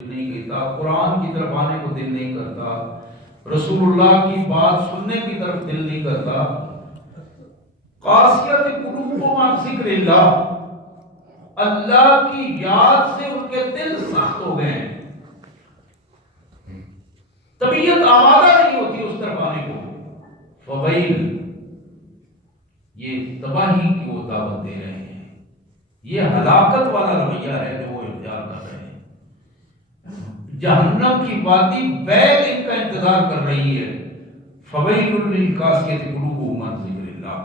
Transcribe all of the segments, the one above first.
نہیں کرتا، قرآن کی طرف آنے کو دل نہیں کرتا، رسول اللہ کی بات سننے کی طرف دل نہیں کرتا۔ قاسیت قلوبہم عن ذکر اللہ، اللہ کی یاد سے ان کے دل سخت ہو گئے ہیں، طبیعت آمادہ نہیں ہوتی اس طرف آنے کو۔ فویل، یہ تباہی کی وہ دعوت دے رہے ہیں، یہ ہلاکت والا رویہ ہے جو وہ اختیار کر رہے ہیں۔ جہنم کی وادی ویل ان کا انتظار کر رہی ہے۔ فویل للقاسیۃ قلوبہم عن ذکر اللہ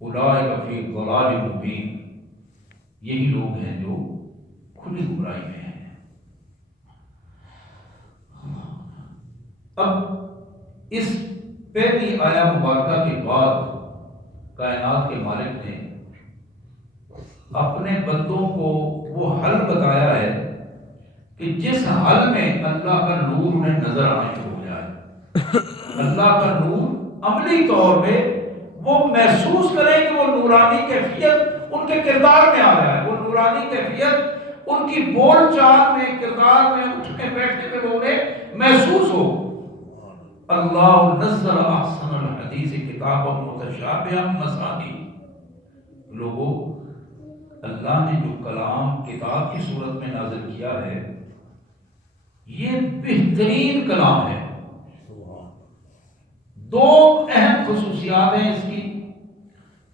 اولئک فی ضلال مبین، یہی لوگ ہیں جو کھلی گمراہی میں ہیں۔ اب اس پہلی آیا مبارکہ کے بعد کائنات کے مالک نے اپنے بندوں کو وہ حل بتایا ہے کہ جس حل میں اللہ کا نور انہیں نظر آنا شروع ہو جائے، اللہ کا نور عملی طور پہ وہ محسوس کریں کہ وہ نورانی کیفیت ان کے کردار میں آ رہا ہے، وہ نورانی کیفیت ان کی بول چال میں، کردار میں، اٹھنے بیٹھنے میں وہ انہیں محسوس ہو۔ اللہ نزل احسن الحدیث کتابا متشابہا مثانی، لوگوں، اللہ نے جو کلام کتاب کی صورت میں نازل کیا ہے یہ بہترین کلام ہے۔ دو اہم خصوصیات ہیں اس کی۔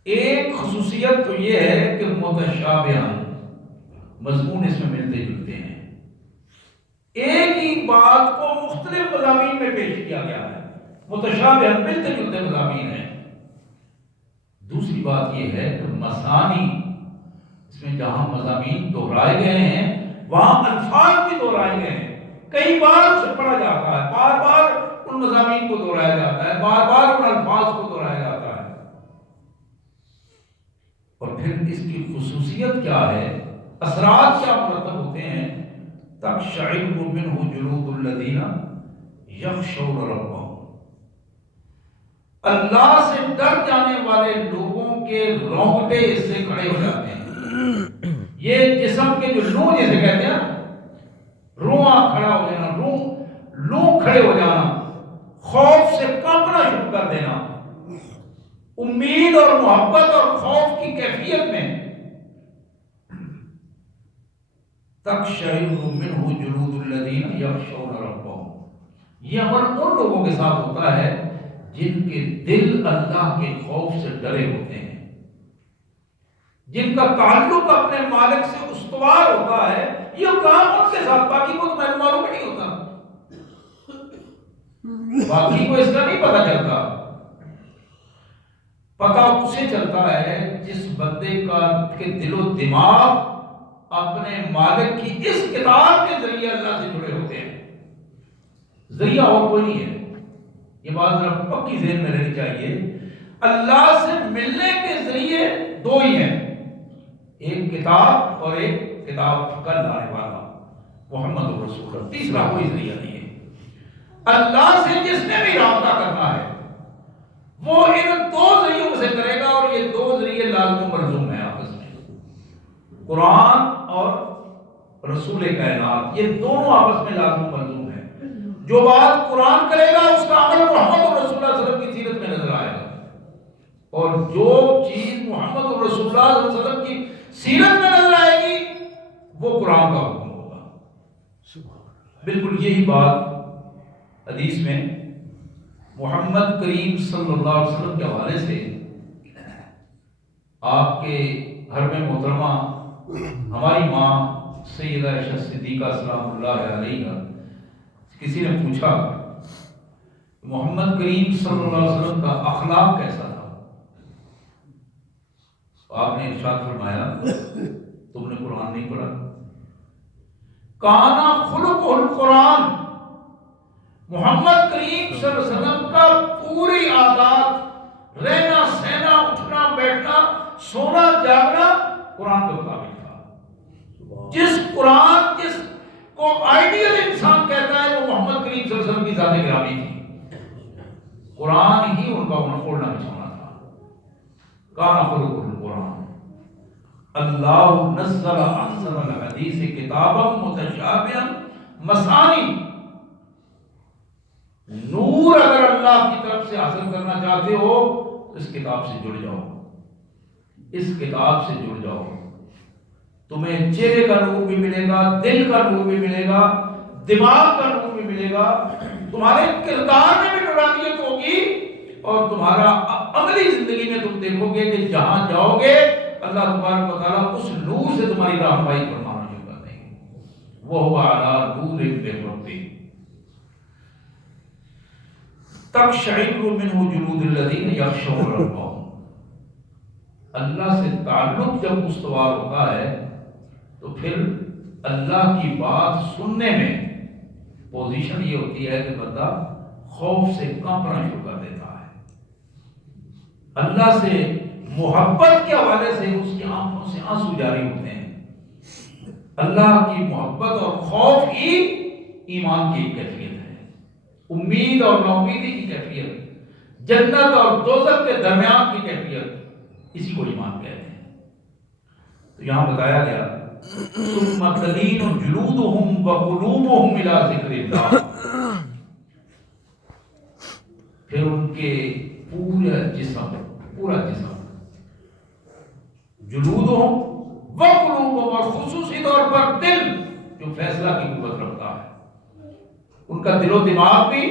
ایک خصوصیت تو یہ ہے کہ متشابہ، مضمون اس میں ملتے جلتے ہیں، ایک ہی بات کو مختلف مضامین میں پیش کیا گیا ہے، متشابہ ملتے جلتے مضامین ہیں۔ دوسری بات یہ ہے کہ مثانی، اس میں جہاں مضامین دہرائے گئے ہیں وہاں الفاظ بھی دہرائے گئے ہیں، کئی بار اسے پڑھا جاتا ہے، بار بار ان مضامین کو دہرایا جاتا ہے، بار بار ان الفاظ کو دہرایا جاتا ہے۔ اور پھر اس کی خصوصیت کیا ہے، اثرات کیا مرتب ہوتے ہیں؟ تقشعر منہ جلود الذین یخشون ربہم، اللہ سے ڈر جانے والے لوگوں کے رونگٹے اس سے کھڑے ہو جاتے ہیں۔ یہ جسم کے جو لوں جسے کہتے ہیں، رواں کھڑا ہو جانا، لوں کھڑے ہو جانا، خوف سے کانپنا شروع کر دینا، امید اور محبت اور خوف کی کیفیت میں۔ تقشعر منہ جلود الذین یخشون ربہم، یہ عمل ان لوگوں کے ساتھ ہوتا ہے جن کے دل اللہ کے خوف سے ڈرے ہوتے ہیں، جن کا تعلق اپنے مالک سے استوار ہوتا ہے۔ یہ کام ان کے ساتھ، باقی کو تو معلوم نہیں ہوتا، باقی کو اس کا نہیں پتہ چلتا۔ پتہ اسے چلتا ہے جس بندے کا کہ دل و دماغ اپنے مالک کی اس کتاب کے ذریعے اللہ سے جڑے ہوتے ہیں، ذریعہ اور کوئی نہیں ہے۔ یہ بات ذرا پکی ذہن میں رہنی چاہیے، اللہ سے ملنے کے ذریعے دو ہی ہیں، ایک کتاب اور ایک کتاب کا لانے والا محمد رسول اللہ، تیسرا کوئی ذریعہ نہیں ہے۔ اللہ سے جس نے بھی رابطہ کرنا ہے وہ ان دو ذریعوں سے کرے گا، اور یہ دو ذریعے لازم و ملزوم ہیں آپس میں، قرآن اور رسول کائنات، یہ دونوں آپس میں لازم و ملزوم ہیں۔ جو بات قرآن کرے گا اس کا عمل محمد رسول اللہ صلی اللہ علیہ وسلم کی سیرت میں نظر آئے گا، اور جو چیز محمد رسول اللہ صلی اللہ علیہ وسلم کی سیرت میں نظر آئے گی وہ قرآن کا حکم ہوگا۔ بالکل یہی بات حدیث میں محمد کریم صلی اللہ علیہ وسلم کے حوالے سے آپ کے گھر میں محترمہ ہماری ماں سیدہ عائشہ صدیقہ سلام اللہ علیہا، کسی نے پوچھا محمد کریم صلی اللہ علیہ وسلم کا اخلاق کیسا تھا؟ آپ نے ارشاد فرمایا، تم نے قرآن نہیں پڑھا؟ کانا خلقہ القرآن، محمد کریم صلی اللہ علیہ وسلم کا پوری عادات، رہنا سہنا، اٹھنا بیٹھنا، سونا جاگنا قرآن کے مطابق تھا۔ جس قرآن جس کو آئیڈیل انسان کہتا ہے وہ محمد کریم صلی اللہ علیہ وسلم کی ذات گرامی تھی، قرآن ہی ان کا اوڑھنا بچھونا تھا۔ کانا خلقہ القرآن، اللہ نزل احسن الحدیث کتابا متشابہا مسانی. نور اگر اللہ کی طرف سے حاصل کرنا چاہتے ہو تو اس کتاب سے جڑ جاؤ، اس کتاب سے جڑ جاؤ. تمہیں چہرے کا نور بھی ملے گا، دل کا نور بھی ملے گا، دماغ کا نور بھی ملے گا، تمہارے کردار میں بھی نورانیت ہوگی، اور تمہارا عملی زندگی میں تم دیکھو گے کہ جہاں جاؤ گے اللہ تبارک و تعالیٰ اس نور سے تمہاری رہنمائی فرمانا شروع کر دیں گے. وہ علی نور من ربی تقشعر منہ جلود الذین یخشون ربہم. اللہ سے تعلق جب استوار ہوتا ہے تو پھر اللہ کی بات سننے میں پوزیشن یہ ہوتی ہے کہ بندہ خوف سے کانپنا شروع کر دیتا ہے. اللہ سے محبت کے حوالے سے اس کی آنکھوں سے آنسو جاری ہوتے ہیں. اللہ کی محبت اور خوف ہی ایمان کی کیفیت ہے، امید اور نا امیدی کی کیفیت، جنت اور دوزخ کے درمیان کی کیفیت، اسی کو ایمان کہتے ہیں. تو یہاں بتایا گیا ثم تلین جلودہم وقلوبہم الی ذکر اللہ. پھر ان کے پورا جسم جلودہم وقلوبہم، اور خصوصی طور پر دل جو فیصلہ کی قوت رکھتا ہے، ان کا دل و دماغ بھی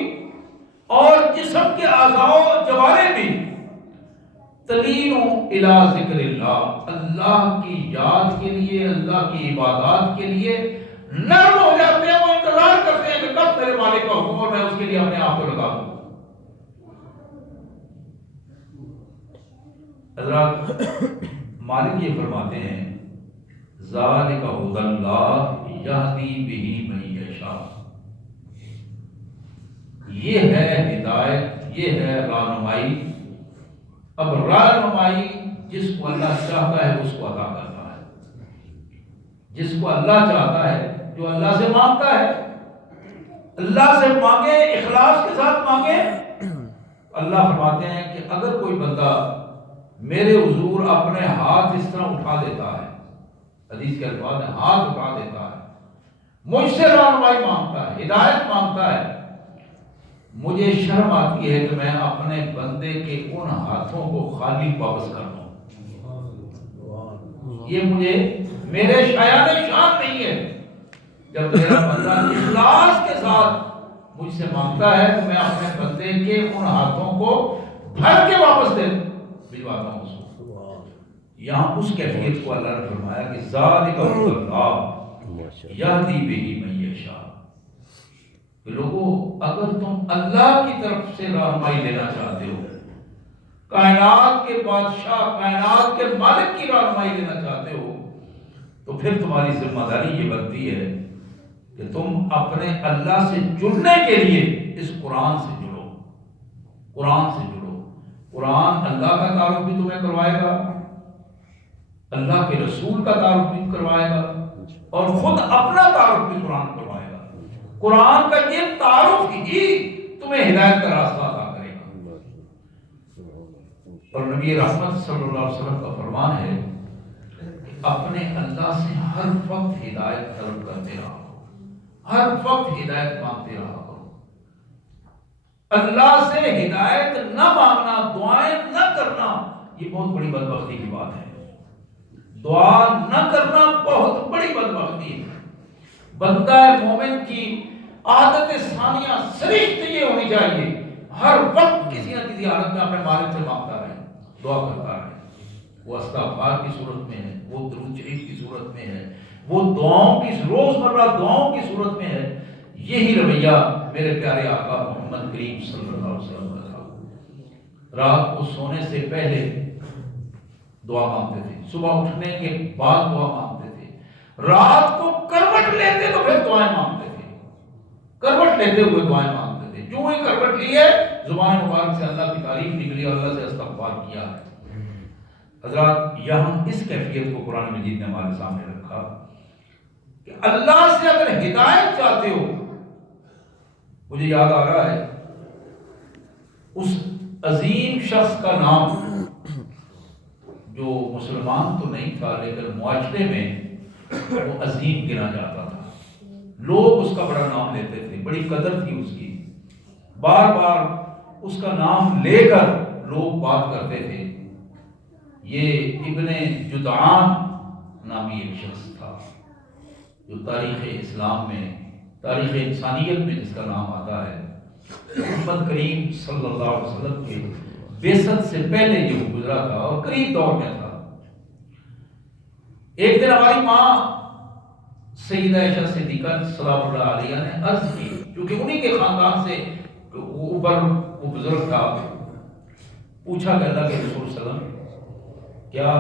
اور جسم کے اعضاء و جوارح بھی تلین الی ذکر اللہ، اللہ کی یاد کے لیے، اللہ کی عبادات کے لیے نرم ہو جاتے ہیں. وہ انتظار کرتے ہیں کہ کب میرے مالک کا حکم اور میں اس کے لیے اپنے آپ کو لگا دوں. حضرات مالک یہ فرماتے ہیں ذالک ھدی اللہ یہدی بہ من یشاء. یہ ہے ہدایت، یہ ہے رہنمائی. اب رہنمائی جس کو اللہ چاہتا ہے اس کو عطا کرتا ہے، جس کو اللہ چاہتا ہے، جو اللہ سے مانگتا ہے. اللہ سے مانگے، اخلاص کے ساتھ مانگے. اللہ فرماتے ہیں کہ اگر کوئی بندہ میرے حضور اپنے ہاتھ اس طرح اٹھا دیتا ہے، حدیث کے الفاظ ہے ہاتھ اٹھا دیتا ہے، مجھ سے رہنمائی مانگتا ہے، ہدایت مانگتا ہے، مجھے شرم آتی ہے کہ میں اپنے بندے کے ان ہاتھوں کو خالی واپس کر دوں. یہ مجھے میرے شایان شان نہیں ہے. جب میرا بندہ اخلاص کے ساتھ مجھ سے مانگتا ہے تو میں اپنے بندے کے ان ہاتھوں کو بھر کے واپس بھجواتا ہوں اس کو. یہاں اس کیفیت کو اللہ نے فرمایا کہ ذالک ھدی اللہ یہدی بہ من یشاء. لوگوں اگر تم اللہ کی طرف سے رہنمائی لینا چاہتے ہو، کائنات کے بادشاہ، کائنات کے مالک کی رہنمائی لینا چاہتے ہو، تو پھر تمہاری ذمہ داری یہ بنتی ہے کہ تم اپنے اللہ سے جڑنے کے لیے اس قرآن سے جڑو. قرآن سے جڑو. قرآن اللہ کا تعارف بھی تمہیں کروائے گا، اللہ کے رسول کا تعارف بھی کروائے گا، اور خود اپنا تعارف بھی قرآن کروائے گا. قرآن کا یہ تعارف ہی تمہیں ہدایت کا راستہ عطا کرے گا. اور نبی رحمت صلی اللہ علیہ وسلم کا فرمان ہے کہ اپنے اللہ سے ہر وقت ہدایت طلب کرتے رہو، ہر وقت ہدایت مانگتے رہا کرو. اللہ سے ہدایت نہ مانگنا، دعائیں نہ کرنا، یہ بہت بڑی بدبختی کی بات ہے. دعا نہ کرنا بہت بڑی بدبختی ہے. بندہ مومن کی عادت ثانیہ سرشت یہ ہونی چاہیے ہر وقت کسی نہ کسی حالت میں اپنے مالک سے مانگتا رہے، دعا کرتا رہے. وہ استغفار کی صورت میں ہے، وہ درود شریف کی صورت میں ہے، وہ دعاؤں کی روزمرہ دعاؤں کی صورت میں ہے. یہی رویہ میرے پیارے آقا محمد کریم صلی اللہ علیہ وسلم کا تھا. رات کو سونے سے پہلے دعا مانگتے تھے، صبح اٹھنے کے بعد دعا مانگتے تھے، رات کو کروٹ لیتے تو پھر دعائیں مانگتے تھے، کروٹ لیتے ہوئے دعائیں مانگتے تھے. جو ہی کروٹ لی ہے زبان مبارک سے اللہ کی تعریف نکلی اور اللہ سے استغفار کیا ہے. حضرات یہاں اس کیفیت کو قرآن مجید نے ہمارے سامنے رکھا کہ اللہ سے اگر ہدایت چاہتے ہو. مجھے یاد آ رہا ہے اس عظیم شخص کا نام جو مسلمان تو نہیں تھا لیکن معاشرے میں وہ عظیم گنا جاتا تھا. لوگ اس کا بڑا نام لیتے تھے، بڑی قدر تھی اس کی، بار بار اس کا نام لے کر لوگ بات کرتے تھے۔ یہ ابن جدعان نامی ایک شخص تھا جو تاریخ اسلام میں، تاریخ انسانیت میں جس کا نام آتا ہے۔ محمد کریم صلی اللہ علیہ وسلم کے بعثت سے پہلے یہ گزرا تھا اور قریب دور میں تھا۔ ایک دن ہماری ماں سیدہ عائشہ صدیقہ سلام اللہ علیہ نے عرض کی، کیونکہ انہی کے خاندان سے اوپر وہ بزرگ تھا، پوچھا کہ اللہ کے رسول صلی اللہ علیہ وسلم کیا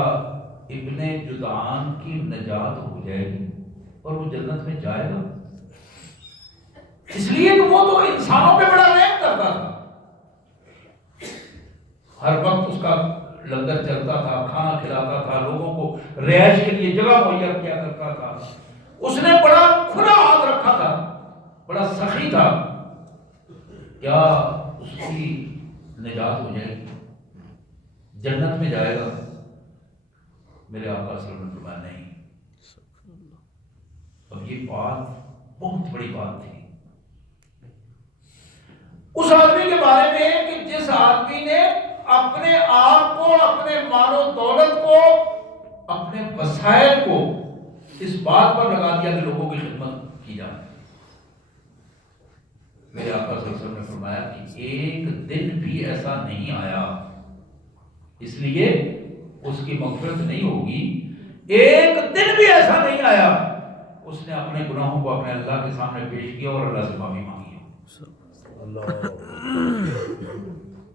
ابن جدعان کی نجات ہو جائے گی اور وہ جنت میں جائے گا؟ اس لیے کہ وہ تو انسانوں پہ بڑا رحم کرتا تھا، ہر وقت اس کا لنگر چلتا تھا، کھانا کھلاتا تھا، لوگوں کو رہائش کے لیے جگہ مہیا کیا کرتا تھا، اس نے بڑا کھلا ہاتھ رکھا تھا، بڑا سخی تھا، کیا اس کی نجات ہو جائے گی، جنت میں جائے گا؟ میرے آقا صلی اللہ علیہ وسلم نے فرمایا نہیں۔ اب یہ بات بہت بڑی بات تھی اس آدمی کے بارے میں کہ جس آدمی نے اپنے آپ کو، اپنے مال و دولت کو، اپنے وسائل کو اس بات پر لگا دیا کہ لوگوں کی خدمت کی جائے۔ میرے آقا صلی اللہ علیہ وسلم نے فرمایا کہ ایک دن بھی ایسا نہیں آیا، اس لیے اس کی مغفرت نہیں ہوگی، ایک دن بھی ایسا نہیں آیا اس نے اپنے گناہوں کو اپنے اللہ کے سامنے پیش کیا اور اللہ سے معافی مانگی۔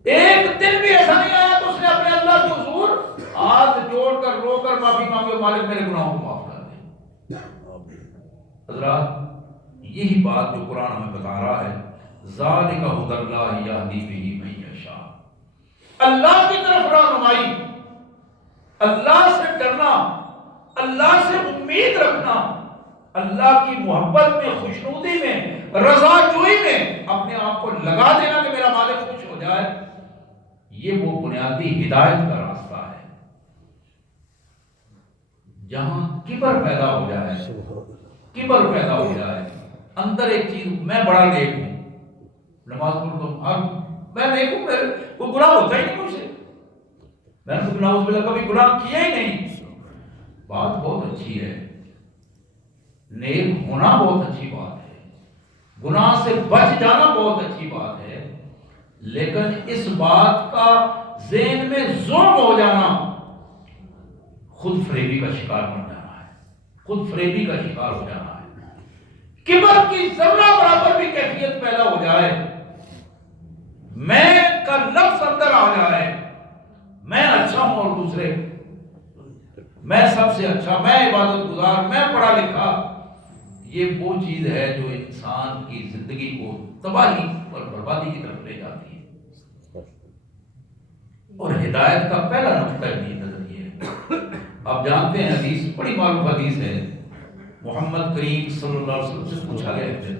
ایک دن بھی ایسا نہیں آیا تو اس نے اپنے اللہ کے حضور ہاتھ جوڑ کر رو کر معافی مانگی، مالک میرے گناہوں کو معاف کر دے۔ حضرات یہی بات جو قرآن ہمیں بتا رہا ہے، ذالک ھدی اللہ یہدی بہ من یشاء، اللہ کی طرف رہنمائی، اللہ سے ڈرنا، اللہ سے امید رکھنا، اللہ کی محبت میں، خوشنودی میں، رضا جوئی میں اپنے آپ کو لگا دینا کہ میرا مالک خوش ہو جائے، یہ وہ بنیادی ہدایت کا راستہ ہے۔ جہاں کبر پیدا ہو جائے، کبر پیدا ہو جائے، اندر ایک چیز میں بڑا نیک ہوں، نماز پڑھتا ہوں، میں نیک ہوں، کوئی گناہ ہوتا ہی نہیں مجھ سے، میں نے گناہ اس بلا کبھی گناہ کیا ہی نہیں، بات بہت اچھی ہے، نیک ہونا بہت اچھی بات ہے، گناہ سے بچ جانا بہت اچھی بات ہے، لیکن اس بات کا ذہن میں ظلم ہو جانا خود فریبی کا شکار بن جانا ہے، خود فریبی کا شکار ہو جانا ہے۔ کبر کی ذرہ برابر بھی کیفیت پیدا ہو جائے، میں کا لفظ اندر آ جائے، میں اچھا ہوں اور دوسرے، میں سب سے اچھا، میں عبادت گزار، میں پڑھا لکھا، یہ وہ چیز ہے جو انسان کی زندگی کو تباہی اور بربادی کی طرف لے جاتی ہے۔ اور ہدایت کا پہلا نقطہ بھی نظر یہ ہے، آپ جانتے ہیں حدیث بڑی معروف حدیث ہے، محمد کریم صلی اللہ علیہ وسلم سے پوچھا گیا ہے،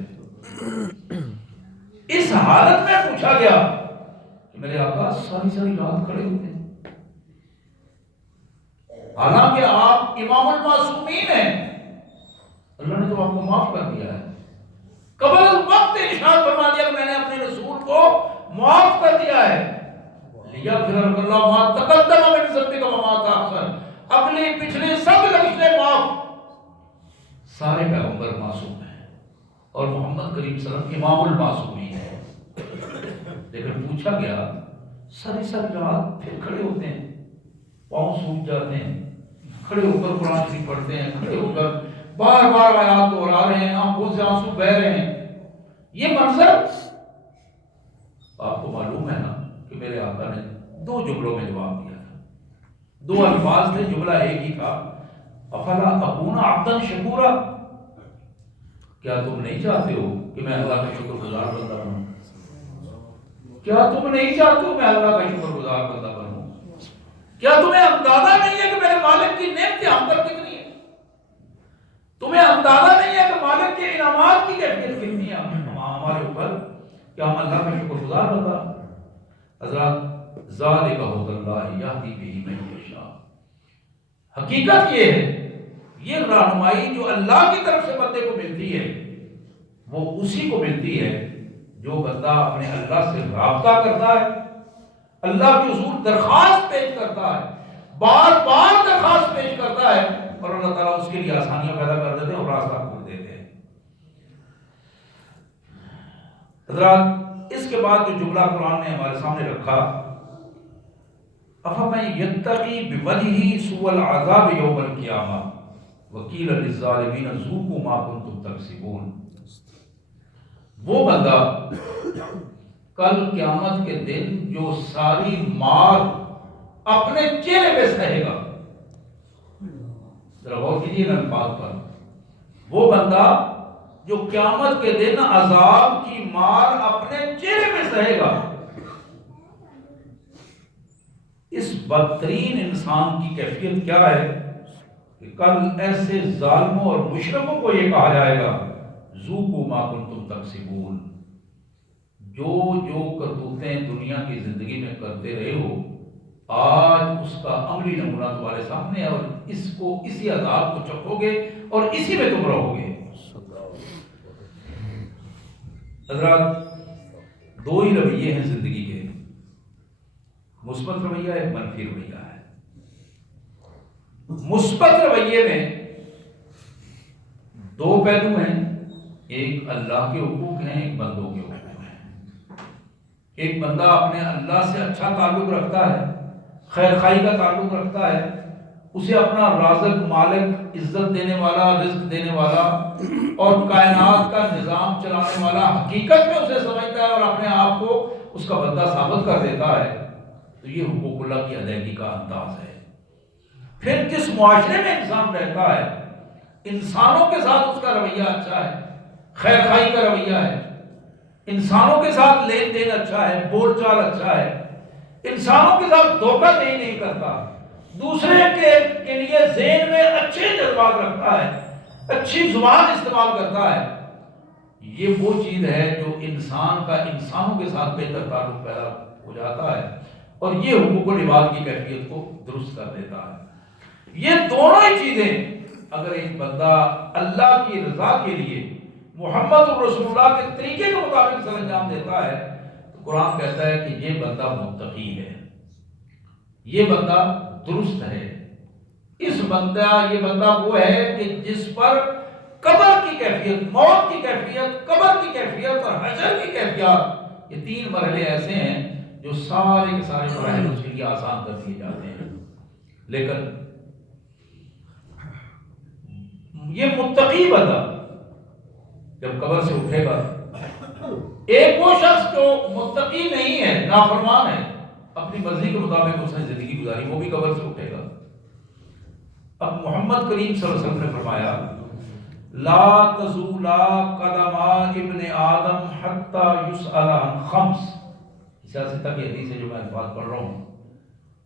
اس حالت میں پوچھا گیا کہ میرے آقا ساری ساری رات کھڑے ہوتے ہیں، حالانکہ آپ امام المعصومین ہیں، اللہ نے تو آپ کو معاف کر دیا ہے، قبل وقت ارشاد فرما دیا کہ میں نے اپنے رسول کو معاف کر دیا ہے، لیغفر لک اللہ ما تقدم من ذنبک وما تأخر، اگلی پچھلی سب لغزشیں معاف۔ سارے پیغمبر معصوم ہیں اور محمد کریم صلی اللہ علیہ وسلم امام المعصومین ہے، لیکن پوچھا گیا ساری ساری رات پھر کھڑے ہوتے ہیں، پاؤں سوکھ جاتے ہیں، کھڑے ہو کر قرآن شریف پڑھتے ہیں، کھڑے ہو کر بار بار آیات دہرا رہے ہیں، آنکھوں سے آنسو بہہ رہے ہیں، یہ منظر آپ کو معلوم ہے نا کہ میرے آقا نے دو جملوں میں جواب دیا تھا، دو الفاظ تھے، جملہ ایک ہی تھا، افلا اکون عبدا شکورا، کیا تم نہیں چاہتے ہو کہ میں اللہ کا شکر گزار بندہ بنوں؟ کیا تم نہیں چاہتے ہو میں اللہ کا شکر گزار بندہ بنوں؟ کیا تمہیں اندازہ نہیں ہے کہ میرے مالک کی نعمتیں ہم پر کتنی ہیں؟ تمہیں اندازہ نہیں ہے کہ مالک کے انعامات کی کیفیت کتنی ہے ہمارے اوپر، کہ ہم اللہ کا شکر گزار بندہ؟ حضرات ذالک ھدی اللہ یہدی بہ من یشاء، حقیقت یہ ہے، یہ رہنمائی جو اللہ کی طرف سے بندے کو ملتی ہے، وہ اسی کو ملتی ہے جو بندہ اپنے اللہ سے رابطہ کرتا ہے، اللہ کے حضور درخواست پیش کرتا ہے، بار بار درخواست پیش کرتا ہے، اور اللہ تعالیٰ اس کے لیے آسانیاں پیدا کر دیتے ہیں اور راستہ کھول دیتے ہیں۔ حضرات، اس کے بعد جو جملہ قرآن نے ہمارے سامنے رکھا، افمن یتقی بوجہہ سوء العذاب یوم القیامہ وقیل للظالمین ذوقوا ما کنتم تکسبون، وہ بندہ کل قیامت کے دن جو ساری مار اپنے چہرے پہ سہے گا، ذرا غور کیجیے نا الفاظ پر، وہ بندہ جو قیامت کے دن عذاب کی مار اپنے چہرے پہ سہے گا، اس بدترین انسان کی کیفیت کیا ہے کہ کل ایسے ظالموں اور مشرکوں کو یہ کہا جائے گا ذوقوا ما کنتم تکسبون، جو کرتوتیں دنیا کی زندگی میں کرتے رہے ہو، آج اس کا عملی نمونہ تمہارے سامنے ہے، اور اس کو اسی عذاب کو چکھو گے اور اسی میں تم رہو گے۔ حضرات، دو ہی رویے ہیں زندگی کے، مثبت رویہ ایک منفی رویہ ہے۔ مثبت رویے میں دو پہلو ہیں، ایک اللہ کے حقوق ہیں، ایک بندوں کے حقوق ہیں۔ ایک بندہ اپنے اللہ سے اچھا تعلق رکھتا ہے، خیر خائی کا تعلق رکھتا ہے، اسے اپنا رازق، مالک، عزت دینے والا، رزق دینے والا اور کائنات کا نظام چلانے والا حقیقت میں اسے سمجھتا ہے اور اپنے آپ کو اس کا بندہ ثابت کر دیتا ہے، تو یہ حقوق اللہ کی ادائیگی کا انداز ہے۔ پھر جس معاشرے میں انسان رہتا ہے، انسانوں کے ساتھ اس کا رویہ اچھا ہے، خیر خائی کا رویہ ہے، انسانوں کے ساتھ لین دین اچھا ہے، بول چال اچھا ہے، انسانوں کے ساتھ دھوکہ دہی نہیں کرتا، دوسرے کے لیے ذہن میں اچھے جذبات رکھتا ہے، اچھی زبان استعمال کرتا ہے، یہ وہ چیز ہے جو انسان کا انسانوں کے ساتھ بہتر تعلق پیدا ہو جاتا ہے اور یہ حقوق العباد کی کیفیت کو درست کر دیتا ہے۔ یہ دونوں ہی چیزیں اگر ایک بندہ اللہ کی رضا کے لیے محمد رسول اللہ کے طریقے کے مطابق سر انجام دیتا ہے تو قرآن کہتا ہے کہ یہ بندہ متقی ہے، یہ بندہ درست ہے، یہ بندہ وہ ہے کہ جس پر قبر کی کیفیت، موت کی کیفیت، قبر کی کیفیت اور حشر کی کیفیت، یہ تین مرحلے ایسے ہیں جو سارے کے سارے مراحل اس کے لیے آسان کر دیے جاتے ہیں۔ لیکن یہ متقی بندہ جب قبر سے اٹھے گا، ایک وہ شخص جو متقی نہیں ہے، نافرمان ہے، اپنی مرضی کے مطابق اس نے زندگی گزاری، وہ بھی قبر سے اٹھے گا۔ اب محمد کریم صلی اللہ علیہ وسلم نے فرمایا لا تزولا قدم ابن آدم حتی یسأل عن خمس، سیاسی تک یہ حدیث ہے جو میں بات پڑھ رہا ہوں،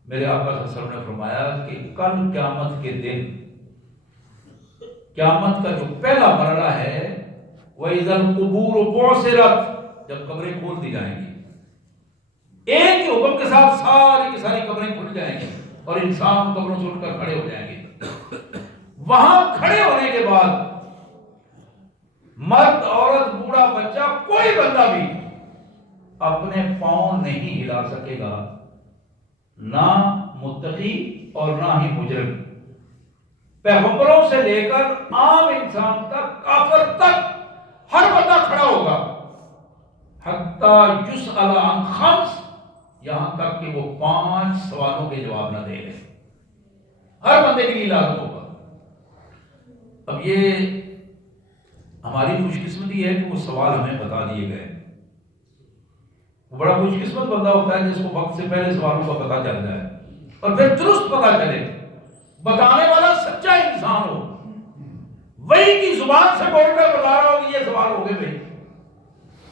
میرے آقا صلی اللہ علیہ وسلم نے فرمایا کہ کل قیامت کے دن، قیامت کا جو پہلا مرحلہ ہے وَإِذَا الْقُبُورُ بُعْثِرَتْ، جب قبریں کھول دی جائیں گی، ایک ہی حکم کے ساتھ ساری کی ساری قبریں کھل جائیں گی اور انسان قبروں سے اٹھ کر کھڑے ہو جائیں گے۔ وہاں کھڑے ہونے کے بعد مرد، عورت، بوڑھا، بچہ، کوئی بندہ بھی اپنے پاؤں نہیں ہلا سکے گا، نہ متقی اور نہ ہی مجرم، پیغمبروں سے لے کر عام انسان تک، کافر تک، ہر بندہ کھڑا ہوگا حتی یسأل عن خمس، یہاں تک کہ وہ 5 سوالوں کے جواب نہ دے گئے، ہر بندے کے لیے لازم ہوگا۔ اب یہ ہماری خوش قسمتی ہے کہ وہ سوال ہمیں بتا دیے گئے، وہ بڑا خوش قسمت بندہ ہوتا ہے جس کو وقت سے پہلے سوالوں کا پتہ چل جائے اور پھر درست پتہ چلے، بتانے والا سچا انسان ہو، وہی کی زبان سے بول کر بتا رہا ہو کہ یہ سوال ہو گئے بھائی،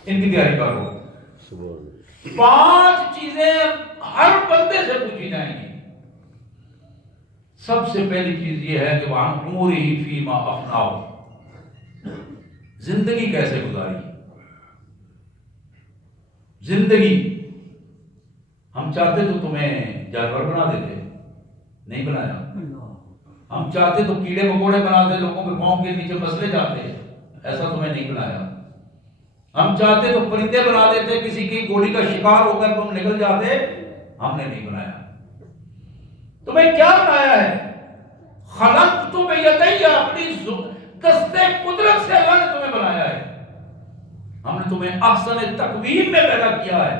ان کی تیاری کرو۔ 5 چیزیں ہر بندے سے پوچھی جائیں گی۔ سب سے پہلی چیز یہ ہے کہ وَعَنْ عُمُرِهِ فِيمَا أَفْنَاهُ، زندگی کیسے گزاری، زندگی ہم چاہتے تو تمہیں جانور بنا دیتے، نہیں بنایا، ہم چاہتے تو کیڑے مکوڑے بنا دے، لوگوں کے پاؤں کے نیچے مسلے جاتے، ایسا تمہیں نہیں بنایا۔ ہم چاہتے تو پرندے بنا دیتے، کسی کی گولی کا شکار ہو کر تم نکل جاتے، ہم نے نہیں بنایا۔ تمہیں کیا بنایا ہے؟ خلقت بیدی، اپنی دستے قدرت سے اللہ نے تمہیں بنایا ہے۔ ہم نے تمہیں احسن تقویم میں پیدا کیا ہے۔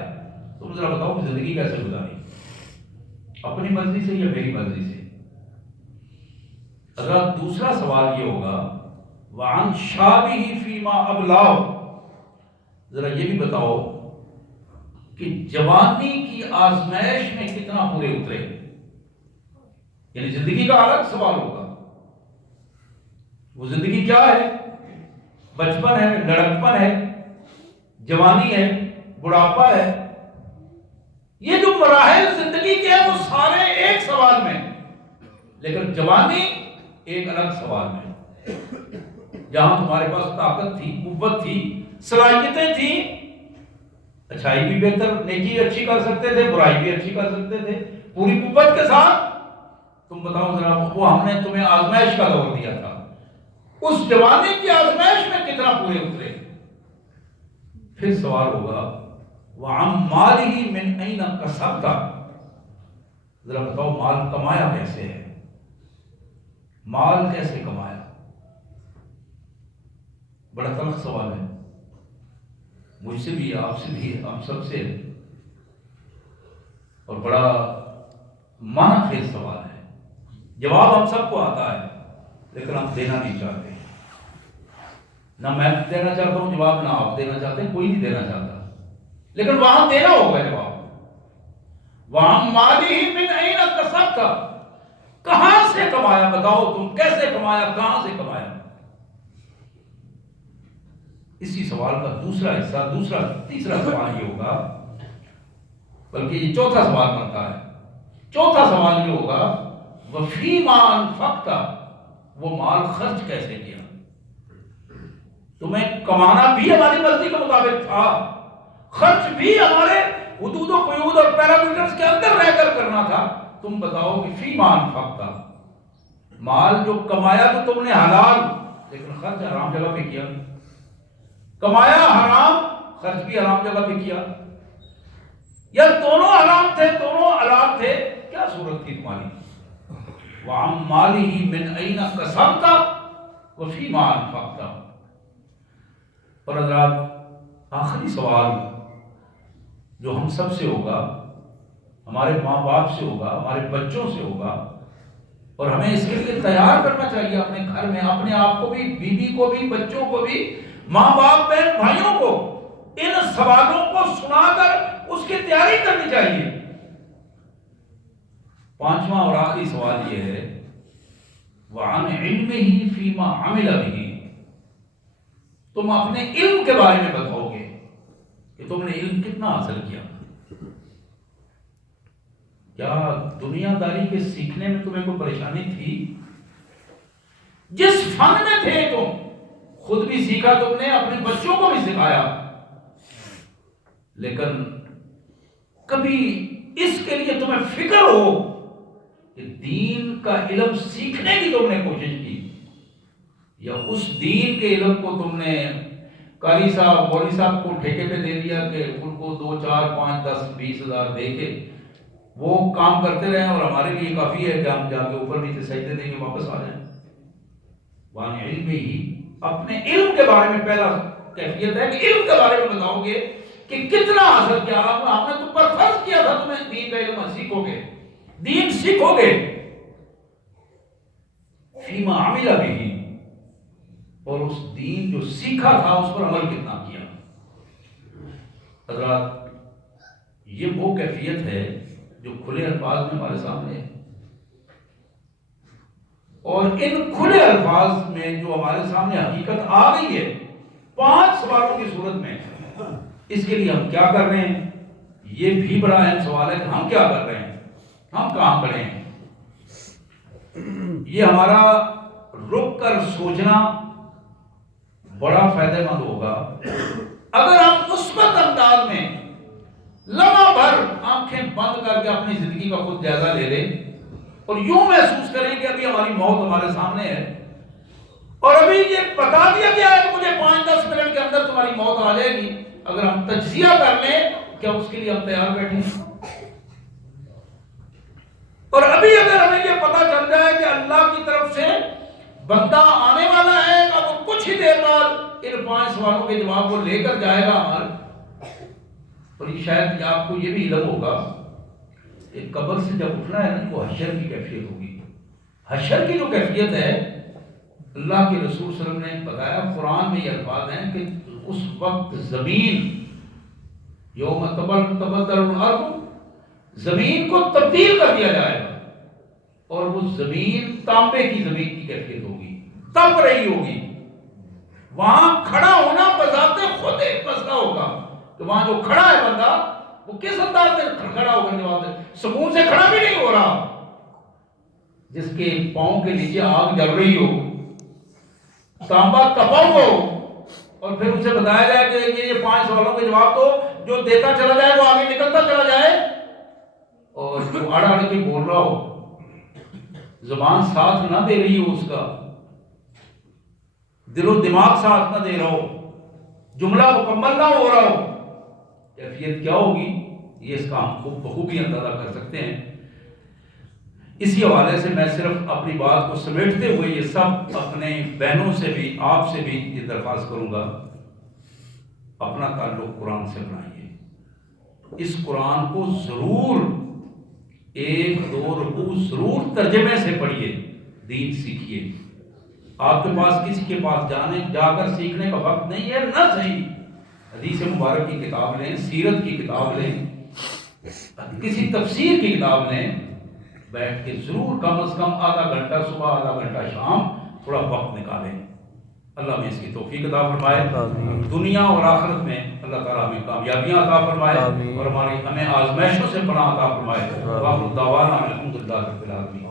تم ذرا بتاؤ کہ زندگی کیسے گزاری، اپنی مرضی سے یا میری مرضی سے؟ اگر دوسرا سوال یہ ہوگا وعن شابہ فیما ابلاؤ، ذرا یہ بھی بتاؤ کہ جوانی کی آزمائش میں کتنا پورے اترے؟ یعنی زندگی کا الگ سوال ہوگا۔ وہ زندگی کیا ہے؟ بچپن ہے، لڑکپن ہے، جوانی ہے، بڑھاپا ہے، یہ جو مراحل زندگی کے ہیں وہ سارے ایک سوال میں، لیکن جوانی ایک الگ سوال میں، جہاں تمہارے پاس طاقت تھی، قوت تھی، صلاحیتیں تھیں، اچھائی بھی بہتر، نیکی اچھی کر سکتے تھے، برائی بھی اچھی کر سکتے تھے پوری قوت کے ساتھ۔ تم بتاؤ ذرا، وہ ہم نے تمہیں آزمائش کا دور دیا تھا، اس جوانی کی آزمائش میں کتنا پورے اترے؟ پھر سوال ہوگا وَعَمْ مَالِهِ مِنْ أَيْنَ كَسَبْتَ، ذرا بتاؤ مال کمایا کیسے ہے؟ مال کیسے کمایا؟ بڑا تلخ سوال ہے، مجھ سے بھی، آپ سے بھی، ہم سب سے، اور بڑا معنی خیز سوال ہے۔ جواب ہم سب کو آتا ہے لیکن ہم دینا نہیں چاہتے، نہ میں دینا چاہتا ہوں جواب، نہ آپ دینا چاہتے، کوئی نہیں دینا چاہتا، لیکن وہاں دینا ہوگا جواب۔ وَعَمْ مَالِهِ مِنْ أَيْنَ كَسَبْتَ، کہاں سے کمایا؟ بتاؤ تم کیسے کمایا، کہاں سے کمایا؟ اسی سوال کا دوسرا حصہ، تیسرا سوال یہ ہوگا، بلکہ یہ چوتھا سوال بنتا ہے۔ چوتھا سوال یہ ہوگا وَفِيمَا أَنفَقْتَ، وہ مال خرچ کیسے کیا؟ تمہیں کمانا بھی ہماری مرضی کے مطابق تھا، خرچ بھی ہمارے حدود و قیود اور پیرامیٹرز کے اندر رہ کر کرنا تھا۔ تم بتاؤ کہ فیما انفقت، مال جو کمایا تو تم نے حلال، لیکن خرچ حرام جگہ پہ کیا، کمایا حرام، خرچ بھی حرام جگہ پہ کیا، یا دونوں حرام تھے، دونوں حلال تھے؟ کیا صورت تھی تمہاری؟ وَعَمْ مَالِهِ مِنْ أَيْنَ كَسَبْتَ وَفِيمَا أَنفَقْتَ۔ اور حضرات، آخری سوال جو ہم سب سے ہوگا، ہمارے ماں باپ سے ہوگا، ہمارے بچوں سے ہوگا، اور ہمیں اس کے لیے تیار کرنا چاہیے اپنے گھر میں، اپنے آپ کو بھی، بیوی کو بھی، بچوں کو بھی، ماں باپ، بہن بھائیوں کو ان سوالوں کو سنا کر اس کی تیاری کرنی چاہیے۔ پانچواں اور آخری سوال یہ ہے وَعَنْ عِلْمِهِ فِيمَا عَمِلَ بِهِ، تم اپنے علم کے بارے میں بتاؤ گے کہ تم نے علم کتنا حاصل کیا؟ کیا دنیا داری کے سیکھنے میں تمہیں کوئی پریشانی تھی؟ جس فن میں تھے تم، خود بھی سیکھا تم نے، اپنے بچوں کو بھی سکھایا، لیکن کبھی اس کے لیے تمہیں فکر ہو کہ دین کا علم سیکھنے کی تم نے کوشش کی، یا اس دین کے علم کو تم نے قاری صاحب، مولوی صاحب کو ٹھیکے پہ دے دیا کہ ان کو 2 4 5 10 20 ہزار دے کے وہ کام کرتے رہے اور ہمارے لیے کافی ہے کہ ہم جا کے اوپر نیچے سجدے دیں گے واپس آ جائیں؟ وہاں علم ہی، اپنے علم کے بارے میں پہلا کیفیت ہے کہ علم کے بارے میں بتاؤ گے کہ کتنا حاصل کیا؟ ہم نے تم پر فرض کیا تھا تمہیں دین کا علم سیکھو گے، دین سیکھو گے، فیما عمل بہ، اور اس دین جو سیکھا تھا اس پر عمل کتنا کیا؟ حضرات، یہ وہ کیفیت ہے جو کھلے الفاظ میں ہمارے سامنے ہے، اور ان کھلے الفاظ میں جو ہمارے سامنے حقیقت آ گئی ہے 5 سوالوں کی صورت میں، اس کے لیے ہم کیا کر رہے ہیں؟ یہ بھی بڑا اہم سوال ہے کہ ہم کیا کر رہے ہیں، ہم کہاں کھڑے ہیں؟ یہ ہمارا رک کر سوچنا بڑا فائدہ مند ہوگا اگر ہم مثبت انداز میں لمحہ بھر آنکھیں بند کر کے اپنی زندگی کا خود جائزہ لے لیں اور یوں محسوس کریں کہ ابھی ہماری موت ہمارے سامنے ہے، اور ابھی یہ بتا دیا گیا ہے کہ مجھے 5-10 منٹ کے اندر تمہاری موت آ جائے گی، اگر ہم تجزیہ کر لیں کیا اس کے لیے ہم تیار بیٹھے ہیں؟ اور ابھی اگر ہمیں یہ پتا چل جائے کہ اللہ کی طرف سے بندہ آنے والا ہے، اب وہ کچھ ہی دیر بعد ان 5 سوالوں کے جواب کو لے کر جائے گا اور یہ شاید آپ کو یہ بھی علم ہوگا کہ قبر سے جب اٹھنا ہے نا وہ حشر کی کیفیت ہوگی۔ حشر کی جو کیفیت ہے اللہ کے رسول صلی اللہ علیہ وسلم نے بتایا، قرآن میں یہ الفاظ ہیں کہ اس وقت زمین یوم تبدل الارض، زمین کو تبدیل کر دیا جائے گا اور وہ زمین تانبے کی زمین کی کیفیت ہوگی، تپ رہی ہوگی۔ وہاں کھڑا ہونا بذات خود ایک مسئلہ ہوگا کہ وہاں جو کھڑا ہے بندہ وہ کس انداز میں کھڑا ہوگا، جواب دے سکون سے کھڑا بھی نہیں ہو رہا، جس کے پاؤں کے نیچے آگ جل رہی ہو، تانبا تپا ہو، اور پھر اسے بتایا جائے کہ یہ 5 سوالوں کے جواب دو، جو دیتا چلا جائے وہ آگے نکلتا چلا جائے، اور جو اڑ اڑ کے بول رہا ہو، زبان ساتھ نہ دے رہی ہو، اس کا دل و دماغ ساتھ نہ دے رہا ہو، جملہ مکمل نہ ہو رہا ہو، کیفیت کیا ہوگی یہ اس کا ہم بخوبی اندازہ کر سکتے ہیں۔ اسی حوالے سے میں صرف اپنی بات کو سمیٹتے ہوئے یہ سب اپنے بہنوں سے بھی آپ سے بھی یہ درخواست کروں گا، اپنا تعلق قرآن سے بنائیے، اس قرآن کو ضرور 1-2 رکوع ضرور ترجمے سے پڑھیے، دین سیکھیے۔ آپ کے پاس کسی کے پاس جا کر سیکھنے کا وقت نہیں ہے، نہ صحیح حدیث مبارک کی کتاب لیں، سیرت کی کتاب لیں، کسی تفسیر کی کتاب لیں، بیٹھ کے ضرور کم از کم آدھا گھنٹہ صبح آدھا گھنٹہ شام تھوڑا وقت نکالیں۔ اللہ میں اس کی توفیق عطا فرمائے، دنیا اور آخرت میں اللہ تعالیٰ ہمیں کامیابیاں عطا فرمائے اور ہمیں آزمائشوں سے پناہ عطا فرمائے۔ وآخر دعوانا الحمدللہ رب العالمین۔